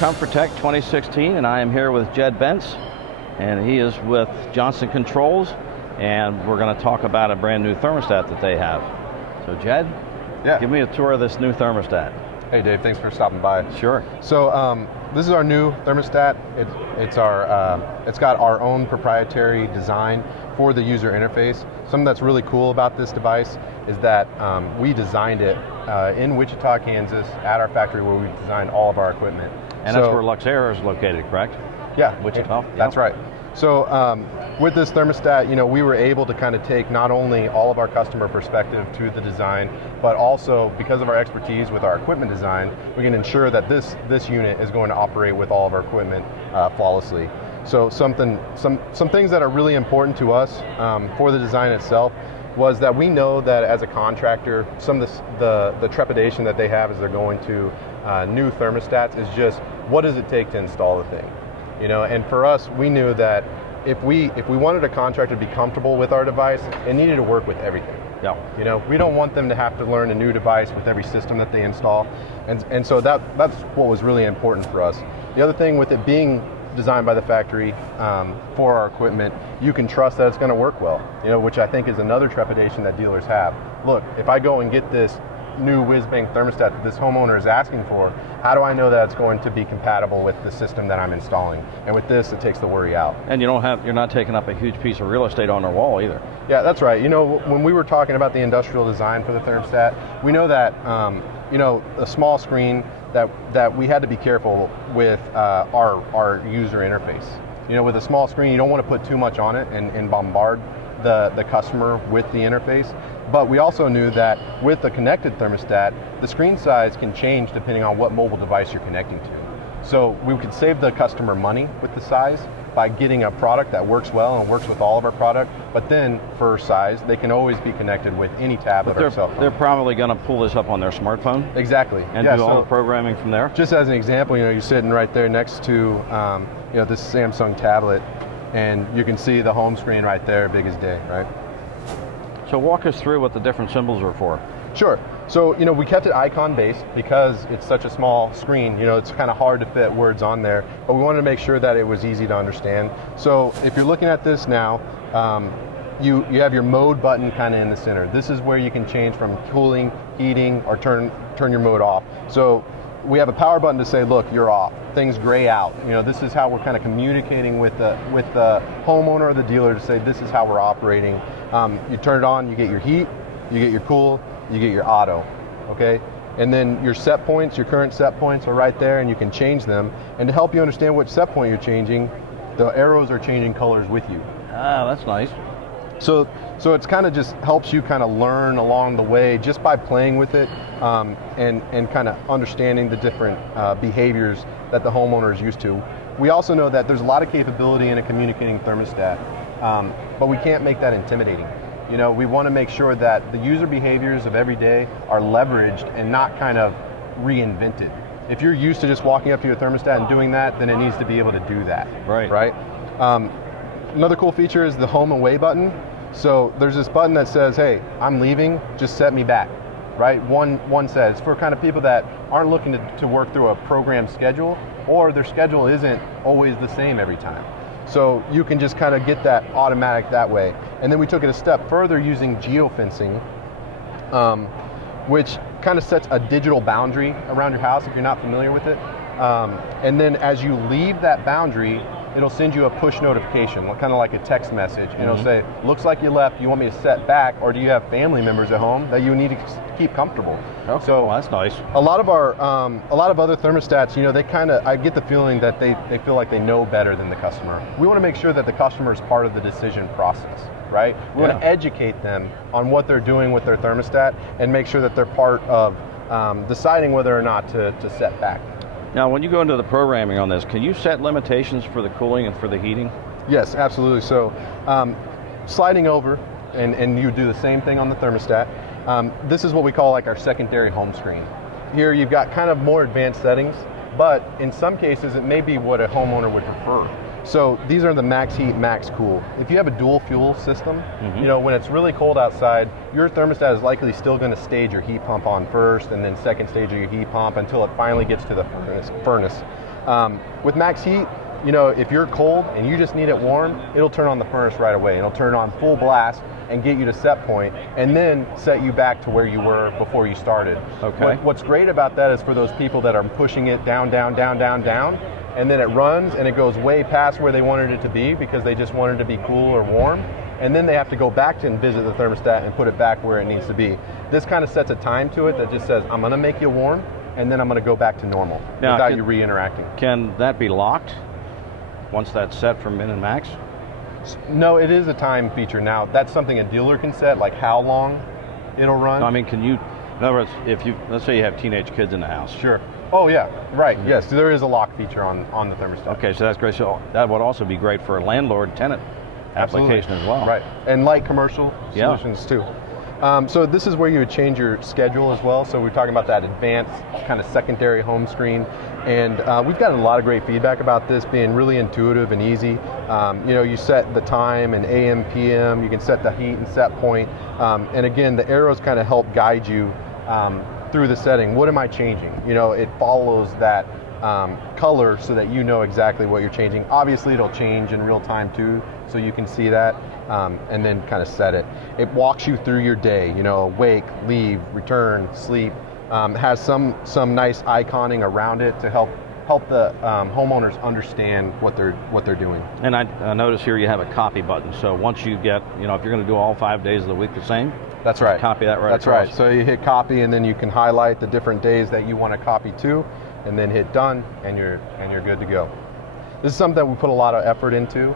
Comfortech 2016, and I am here with Jed Bentz, and he is with Johnson Controls, and we're going to talk about a brand new thermostat that they have. So Jed, give me a tour of this new thermostat. Hey Dave, thanks for stopping by. Sure. So this is our new thermostat. It's got our own proprietary design for the user interface. Something that's really cool about this device is that we designed it in Wichita, Kansas, at our factory where we designed all of our equipment. And that's where Luxair is located, correct? Yeah, Wichita. That's right. So with this thermostat, we were able to kind of take not only all of our customer perspective to the design, but also because of our expertise with our equipment design, we can ensure that this unit is going to operate with all of our equipment flawlessly. So some things that are really important to us for the design itself was that we know that as a contractor, some of the trepidation that they have as they're going to new thermostats is just, what does it take to install the thing? And for us, we knew that if we wanted a contractor to be comfortable with our device, it needed to work with everything. Yeah. We don't want them to have to learn a new device with every system that they install, and so that's what was really important for us. The other thing with it being designed by the factory for our equipment, you can trust that it's going to work well. Which I think is another trepidation that dealers have. Look, if I go and get this new whiz-bang thermostat that this homeowner is asking for, how do I know that it's going to be compatible with the system that I'm installing? And with this, it takes the worry out. And you're not taking up a huge piece of real estate on their wall either. Yeah, that's right. When we were talking about the industrial design for the thermostat, we know that a small screen that we had to be careful with our user interface. With a small screen, you don't want to put too much on it and bombard the customer with the interface. But we also knew that with the connected thermostat, the screen size can change depending on what mobile device you're connecting to. So we could save the customer money with the size by getting a product that works well and works with all of our product, but then for size, they can always be connected with any tablet or cell phone. They're probably going to pull this up on their smartphone? Exactly. And do all the programming from there? Just as an example, you're sitting right there next to this Samsung tablet, and you can see the home screen right there, big as day, right? So walk us through what the different symbols are for. Sure. So, we kept it icon-based because it's such a small screen. It's kind of hard to fit words on there, but we wanted to make sure that it was easy to understand. So if you're looking at this now, you have your mode button kind of in the center. This is where you can change from cooling, heating, or turn your mode off. So we have a power button to say, look, you're off. Things gray out. This is how we're kind of communicating with the homeowner or the dealer to say, this is how we're operating. You turn it on, you get your heat, you get your cool, you get your auto, okay? And then your set points, your current set points are right there, and you can change them. And to help you understand which set point you're changing, the arrows are changing colors with you. Ah, that's nice. So it's kind of just helps you kind of learn along the way just by playing with it and kind of understanding the different behaviors that the homeowner is used to. We also know that there's a lot of capability in a communicating thermostat, but we can't make that intimidating. We want to make sure that the user behaviors of every day are leveraged and not kind of reinvented. If you're used to just walking up to your thermostat and doing that, then it needs to be able to do that. Right. Another cool feature is the home away button. So there's this button that says, hey, I'm leaving, just set me back, right? One says, for kind of people that aren't looking to work through a programmed schedule, or their schedule isn't always the same every time. So you can just kind of get that automatic that way. And then we took it a step further using geofencing, which kind of sets a digital boundary around your house if you're not familiar with it. And then as you leave that boundary, it'll send you a push notification, kind of like a text message. And it'll say, looks like you left, you want me to set back, or do you have family members at home that you need to keep comfortable? Okay. So well, that's nice. A lot of other thermostats, I get the feeling that they feel like they know better than the customer. We want to make sure that the customer is part of the decision process, right? We want to educate them on what they're doing with their thermostat and make sure that they're part of deciding whether or not to set back. Now, when you go into the programming on this, can you set limitations for the cooling and for the heating? Yes, absolutely. So sliding over, and you do the same thing on the thermostat. This is what we call like our secondary home screen. Here you've got kind of more advanced settings, but in some cases it may be what a homeowner would prefer. So these are the max heat, max cool. If you have a dual fuel system, when it's really cold outside, your thermostat is likely still going to stage your heat pump on first and then second stage of your heat pump until it finally gets to the furnace. With max heat, you know, if you're cold and you just need it warm, it'll turn on the furnace right away. It'll turn on full blast and get you to set point, and then set you back to where you were before you started. Okay. What's great about that is for those people that are pushing it down, down, down, down, down, and then it runs and it goes way past where they wanted it to be because they just wanted it to be cool or warm, and then they have to go back to and visit the thermostat and put it back where it needs to be. This kind of sets a time to it that just says, I'm going to make you warm, and then I'm going to go back to normal without you re-interacting. Can that be locked once that's set for min and max? No, it is a time feature now. That's something a dealer can set, like how long it'll run. No, I mean, can you, in other words, if you, let's say you have teenage kids in the house. Sure. Oh yeah, right, yes, there is a lock feature on the thermostat. Okay, so that's great. So that would also be great for a landlord-tenant application as well. Right, and light commercial solutions too. So this is where you would change your schedule as well. So we're talking about that advanced kind of secondary home screen. And we've gotten a lot of great feedback about this being really intuitive and easy. You know, you set the time and AM, PM, you can set the heat and set point. And again, the arrows kind of help guide you through the setting. What am I changing? You know, it follows that color so that you know exactly what you're changing. Obviously it'll change in real time too, so you can see that and then kind of set it. It walks you through your day, you know, wake, leave, return, sleep. Has some nice iconing around it to help the homeowners understand what they're doing. And I notice here you have a copy button. So once you get, you know, if you're going to do all 5 days of the week the same, that's right. Copy that right That's across. right. So you hit copy, and then you can highlight the different days that you want to copy to, and then hit done, and you're good to go. This is something that we put a lot of effort into.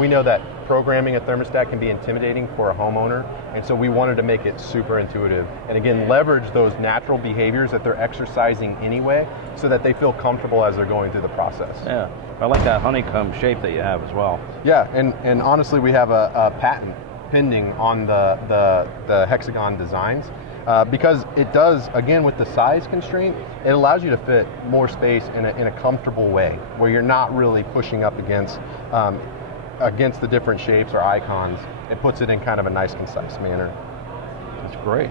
We know that programming a thermostat can be intimidating for a homeowner, and so we wanted to make it super intuitive. And again, leverage those natural behaviors that they're exercising anyway, so that they feel comfortable as they're going through the process. Yeah, I like that honeycomb shape that you have as well. Yeah, and honestly, we have a patent pending on the hexagon designs. Because it does, again, with the size constraint, it allows you to fit more space in a comfortable way, where you're not really pushing up against the different shapes or icons. It puts it in kind of a nice, concise manner. That's great.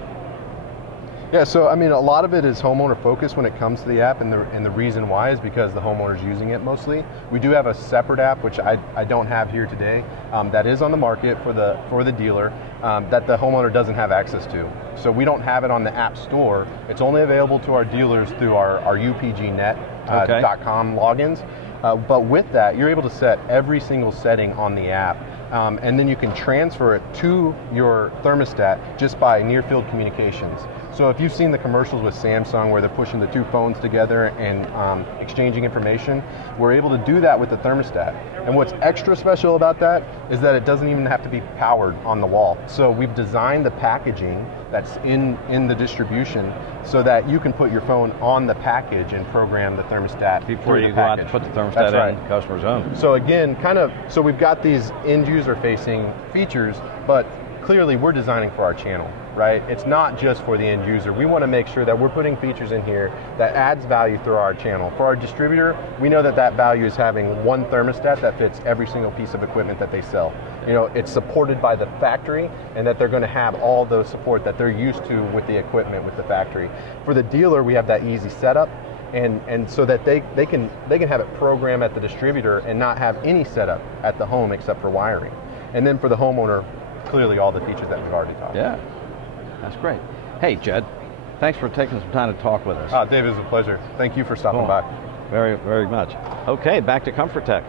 Yeah, so I mean, a lot of it is homeowner focused when it comes to the app, and the reason why is because the homeowner's using it mostly. We do have a separate app, which I don't have here today, that is on the market for the dealer, that the homeowner doesn't have access to. So we don't have it on the app store. It's only available to our dealers through our upgnet.com logins. But with that, you're able to set every single setting on the app, and then you can transfer it to your thermostat just by near-field communications. So if you've seen the commercials with Samsung where they're pushing the two phones together and exchanging information, we're able to do that with the thermostat. And what's extra special about that is that it doesn't even have to be powered on the wall. So we've designed the packaging that's in the distribution so that you can put your phone on the package and program the thermostat before you go out and put the thermostat in the customer's home. So again, so we've got these end user facing features, but clearly we're designing for our channel, right? It's not just for the end user. We want to make sure that we're putting features in here that adds value through our channel. For our distributor, we know that value is having one thermostat that fits every single piece of equipment that they sell. You know, it's supported by the factory, and that they're going to have all those support that they're used to with the equipment with the factory. For the dealer, we have that easy setup, and so that they can have it programmed at the distributor and not have any setup at the home except for wiring. And then for the homeowner, clearly all the features that we've already talked about. Yeah, that's great. Hey, Jed, thanks for taking some time to talk with us. Dave, it was a pleasure. Thank you for stopping by. Very, very much. Okay, back to Comfortech.